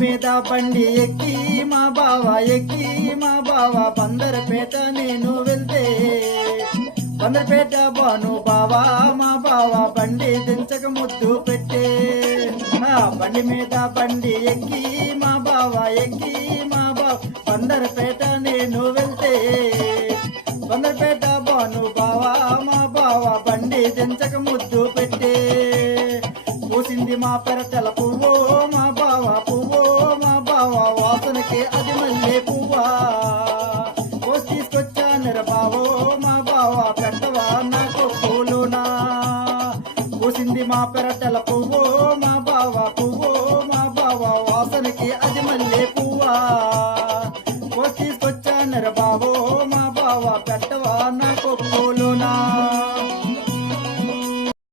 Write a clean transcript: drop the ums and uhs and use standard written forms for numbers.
మీద బండి ఎక్కి మా బావ ఎక్కి మా బావ బందరపేట నేను వెళ్తే బందరపేట బాను బావా మా బావ బండి దించక ముద్దు పెట్టే బండి మీద బండి ఎక్కి మా బావ ఎక్కి మా బావ బందరపేట నేను వెళ్తే బందరపేట బాను బావా మా బావ బండి దించక ముద్దు పెట్టే పూసింది మా పెరటల పువ్వు మా బావ పువ్వు మా బావ వాసనకి అది మల్లె పువ్వా కోసి తీసుకొచ్చానర బావో మా బావ పెట్టవా నాకు పూలునా పూసింది మా పెరటల పువ్వు మా బావ పువ్వు మా బావ వాసనకి అది మల్లె పువ్వా కోసి తీసుకొచ్చానర బావో మా బావ పెట్టవా నాకు పూలు